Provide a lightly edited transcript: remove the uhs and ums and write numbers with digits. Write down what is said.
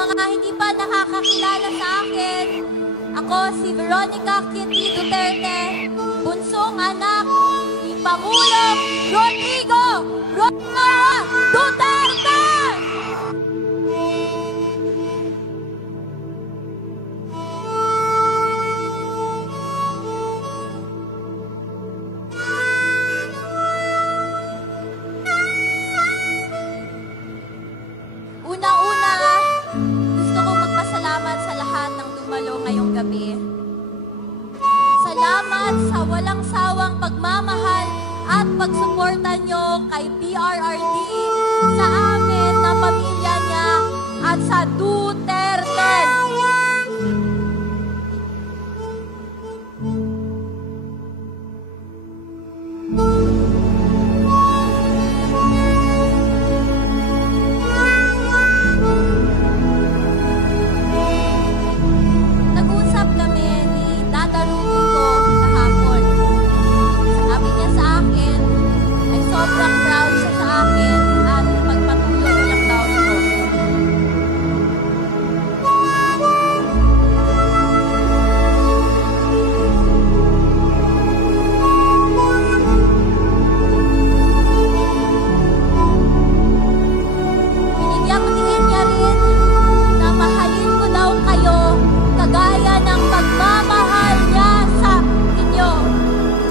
mga hindi pa nakakakilala sa akin, ako si Veronica Kitty Duterte, bunsong anak ni Pangulong Rodrigo Roa Duterte! Una-una, gusto kong magpasalamat sa lahat ng dumalo ngayong gabi. Salamat sa walang sawang pagmamahal at pagsuporta nyo kay PRRD, sa amin na pamilya niya at sa